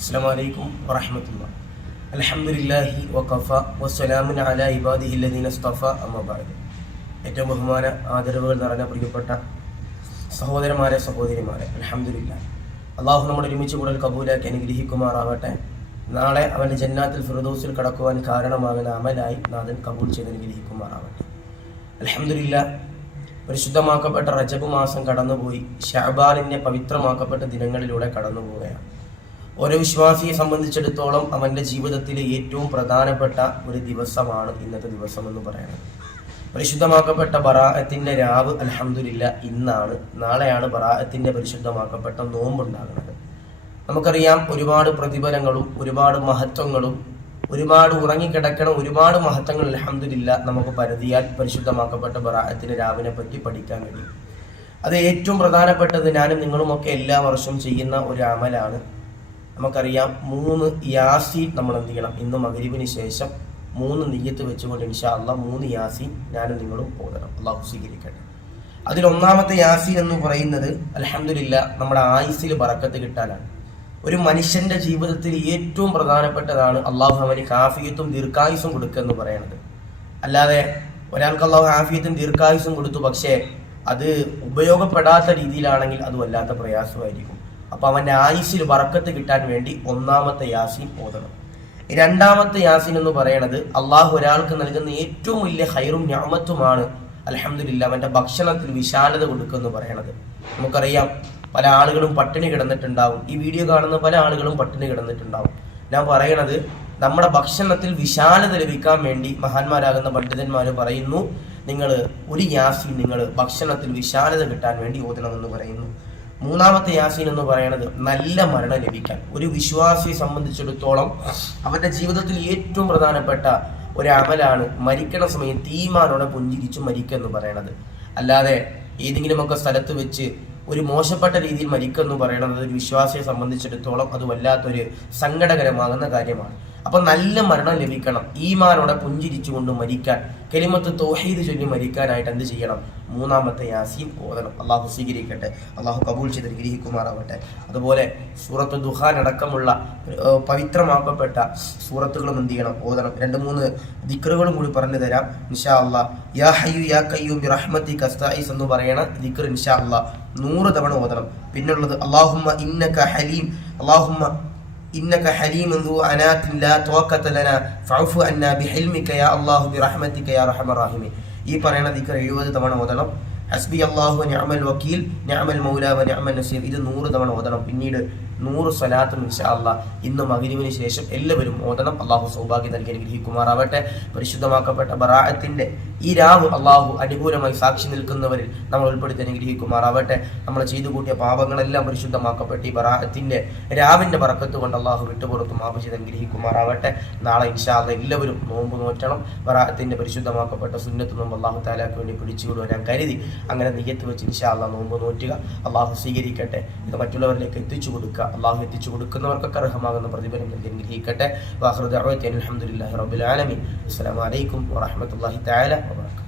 അസ്സലാമു അലൈക്കും വറഹ്മത്തുള്ളാഹി. അൽഹംദുലില്ലാഹി വഖഫ വസ്സലാമുൻ അലാ ഇബാദിഹി അല്ലദീന ഇസ്തഫ അമ്മാ ബഅദ്. ഏറ്റവും ബഹുമാന ആദരവുകൾ നിറഞ്ഞ പ്രിയപ്പെട്ട സഹോദരന്മാരെ സഹോദരിമാരെ, അൽഹംദുലില്ലാഹ്, അള്ളാഹു നമ്മുടെ ഒരുമിച്ച് കൂടൽ കബൂലാക്കി അനുഗ്രഹിക്കുമാറാവട്ടെ. നാളെ അവൻ്റെ ജന്നാത്തുൽ ഫിർദൗസിൽ കടക്കുവാൻ കാരണമാകുന്ന അമലായി നാഥൻ കബൂൽ ചെയ്ത് അനുഗ്രഹിക്കുമാറാവട്ടെ. അൽഹംദുലില്ലാഹ്, പരിശുദ്ധമാക്കപ്പെട്ട റജബ് മാസം കടന്നുപോയി ശഅബാനിൻ്റെ പവിത്രമാക്കപ്പെട്ട ദിനങ്ങളിലൂടെ കടന്നുപോവുകയാണ്. ഓരോ വിശ്വാസിയെ സംബന്ധിച്ചിടത്തോളം അവൻ്റെ ജീവിതത്തിലെ ഏറ്റവും പ്രധാനപ്പെട്ട ഒരു ദിവസമാണ് ഇന്നത്തെ ദിവസം എന്ന് പറയുന്നത്. പരിശുദ്ധമാക്കപ്പെട്ട ബറാഅത്തിൻ്റെ രാവ് അൽഹംദുലില്ലാഹ് ഇന്നാണ്. നാളെയാണ് ബറാഅത്തിൻ്റെ പരിശുദ്ധമാക്കപ്പെട്ട നോമ്പുണ്ടാകുന്നത്. നമുക്കറിയാം, ഒരുപാട് പ്രതിഫലങ്ങളും ഒരുപാട് മഹത്വങ്ങളും ഒരുപാട് ഉറങ്ങിക്കിടക്കണം ഒരുപാട് മഹത്വങ്ങൾ അൽഹംദുലില്ലാഹ് നമുക്ക് പരതിയാൽ പരിശുദ്ധമാക്കപ്പെട്ട ബറാഅത്തിൻ്റെ രാവിനെ പറ്റി പഠിക്കാൻ കഴിയും. അത് ഏറ്റവും പ്രധാനപ്പെട്ടത് ഞാനും നിങ്ങളുമൊക്കെ എല്ലാ വർഷവും ചെയ്യുന്ന ഒരു അമലാണ്. നമുക്കറിയാം, 3 യാസീൻ നമ്മൾ എന്ത് ചെയ്യണം? ഇന്ന് മഗ്‌രിബിന് ശേഷം 3 നിയ്യത്ത് വെച്ചുകൊണ്ട് ഇൻഷാ അല്ലാഹ് 3 യാസീൻ ഞാനും നിങ്ങളും ഓതണം. അള്ളാഹു സ്വീകരിക്കട്ടെ. അതിൽ ഒന്നാമത്തെ യാസീൻ എന്ന് പറയുന്നത് അൽഹംദുലില്ലാഹ് നമ്മുടെ ആയുസ്സിൽ ബറക്കത്ത് കിട്ടാനാണ്. ഒരു മനുഷ്യന്റെ ജീവിതത്തിൽ ഏറ്റവും പ്രധാനപ്പെട്ടതാണ് അള്ളാഹു അവന് ആഫിയത്തും ദീർഘായുസും കൊടുക്കുക എന്ന് പറയുന്നത്. അല്ലാതെ ഒരാൾക്ക് അള്ളാഹു ആഫിയത്തും ദീർഘായുസും കൊടുത്തു, പക്ഷേ അത് ഉപയോഗപ്പെടാത്ത രീതിയിലാണെങ്കിൽ അത് വല്ലാത്ത പ്രയാസമായിരിക്കും. അപ്പോൾ അവൻ്റെ ആയുസ്സിൽ ബറക്കത്ത് കിട്ടാൻ വേണ്ടി ഒന്നാമത്തെ യാസീൻ ഓതണം. രണ്ടാമത്തെ യാസീൻ എന്ന് പറയുന്നത് അള്ളാഹു ഒരാൾക്ക് നൽകുന്ന ഏറ്റവും വലിയ ഖൈറും നിഅമത്തുമാണ് അൽഹംദുലില്ലാഹ് അവൻ്റെ ഭക്ഷണത്തിൽ വിശാലത കൊടുക്കുക എന്ന് പറയുന്നത്. നമുക്കറിയാം, പല ആളുകളും പട്ടിണി കിടന്നിട്ടുണ്ടാവും. ഈ വീഡിയോ കാണുന്ന പല ആളുകളും പട്ടിണി കിടന്നിട്ടുണ്ടാവും. ഞാൻ പറയണത്, നമ്മുടെ ഭക്ഷണത്തിൽ വിശാലത ലഭിക്കാൻ വേണ്ടി മഹാന്മാരാകുന്ന പണ്ഡിതന്മാർ പറയുന്നു, നിങ്ങൾ ഒരു യാസീൻ നിങ്ങൾ ഭക്ഷണത്തിൽ വിശാലത കിട്ടാൻ വേണ്ടി ഓതണമെന്ന് പറയുന്നു. മൂന്നാമത്തെ യാസീൻ എന്ന് പറയുന്നത് നല്ല മരണം ലഭിക്കാൻ. ഒരു വിശ്വാസിയെ സംബന്ധിച്ചിടത്തോളം അവരുടെ ജീവിതത്തിൽ ഏറ്റവും പ്രധാനപ്പെട്ട ഒരു അമലാണ് മരിക്കണ സമയത്ത് ഈമാനോടെ പുഞ്ചിരിച്ചു മരിക്കുക എന്ന് പറയുന്നത്. അല്ലാതെ ഏതെങ്കിലുമൊക്കെ സ്ഥലത്ത് വെച്ച് ഒരു മോശപ്പെട്ട രീതിയിൽ മരിക്കുക എന്ന് പറയുന്നത് ഒരു വിശ്വാസിയെ സംബന്ധിച്ചിടത്തോളം അത് വല്ലാത്തൊരു സങ്കടകരമാകുന്ന കാര്യമാണ്. അപ്പൊ നല്ല മരണം ലഭിക്കണം, ഈമാനോടെ പുഞ്ചിരിച്ചുകൊണ്ട് മരിക്കാൻ, കലിമത്ത് തൗഹീദ് ചൊല്ലി മരിക്കാനായിട്ട് എന്ത് ചെയ്യണം? മൂന്നാമത്തെ യാസീൻ ഓതണം. അള്ളാഹു സ്വീകരിക്കട്ടെ, അള്ളാഹു കബൂൽ ചെയ്ത് അനുഗ്രഹിക്കുമാറാവട്ടെ. അതുപോലെ സൂറത്ത് ദുഹാൻ അടക്കമുള്ള പവിത്രമാക്കപ്പെട്ട സൂറത്തുകളും എന്ത് ചെയ്യണം? ഓതണം. 2-3 ദിക്റുകളും കൂടി പറഞ്ഞു തരാം ഇൻഷാ അല്ലാഹ്. യാ ഹയ്യു യാ ഖയ്യൂം ബിറഹ്മതിക അസ്തഈസ് എന്ന് പറയുന്ന ദിക്ർ ഇൻഷാ അല്ലാഹ് 100 തവണ ഓതണം. പിന്നുള്ളത് അല്ലാഹുമ്മ ഇന്നക ഹലീം, അല്ലാഹുമ്മ إنك حليم ذو أنات لا طاقة لنا فاعف عنا بحلمك يا الله برحمتك يا أرحم الراحمين. ഈ പറയുന്ന ദിക്ർ 70 തവണ ഓതണം. ഹസ്ബി അല്ലാഹു നിഅമൽ വക്കീൽ നിഅമൽ മൗല വ നിഅമൻ നസീർ ഇത് 100 തവണ ഓതണം. പിന്നീട് 100 സ്വലാത്തും ഇൻഷാ അല്ലാഹ് ഇന്ന് മഗ്‌രിബിന് ശേഷം എല്ലാവരും ഓതണം. അള്ളാഹു സൗഭാഗ്യം നൽകി അനുഗ്രഹിക്കുമാറാവട്ടെ. പരിശുദ്ധമാക്കപ്പെട്ട ബറാഅത്തിന്റെ ഈ രാവ് അള്ളാഹു അനുകൂലമായി സാക്ഷി നിൽക്കുന്നവരിൽ നമ്മൾ ഉൾപ്പെടുത്തി അനുഗ്രഹിക്കുമാറാവട്ടെ. നമ്മൾ ചെയ്തു കൂട്ടിയ പാപങ്ങളെല്ലാം പരിശുദ്ധമാക്കപ്പെട്ട ഈ ബറാഅത്തിന്റെ രാവിന്റെ ബറക്കത്ത് കൊണ്ട് അള്ളാഹു വിട്ടുപുറത്ത് മാപ്പ് ചെയ്ത് അനുഗ്രഹിക്കുമാറാവട്ടെ. നാളെ ഇൻഷാ അല്ലാഹ് എല്ലാവരും നോമ്പ് നോറ്റണം. ബറാഅത്തിന്റെ പരിശുദ്ധമാക്കപ്പെട്ട സുന്നത്ത് നോമ്പ് അള്ളാഹു തആലക്ക് വേണ്ടി പിടിച്ചുകൊടുക്കാൻ ഞാൻ കരുതി അങ്ങനെ നിയ്യത്ത് വെച്ച് ഇൻഷാ അല്ലാഹ് നോമ്പ് നോറ്റുക. അള്ളാഹു സ്വീകരിക്കട്ടെ. ഇത് മറ്റുള്ളവരിലേക്ക് എത്തിച്ചു കൊടുക്കുക. അള്ളാഹു എത്തിച്ചു കൊടുക്കുന്നവർക്കൊക്കെ അർഹമാകുന്ന പ്രതിഫലം നൽകി അനുഗ്രഹിക്കട്ടെ. വാഖിറു ദഅ്വാതി അൽഹംദുലില്ലാഹി റബ്ബിൽ ആലമീൻ. അസ്സലാമു അലൈക്കും വറഹ്മത്തുള്ളാഹി തആല വബറകാതുഹു.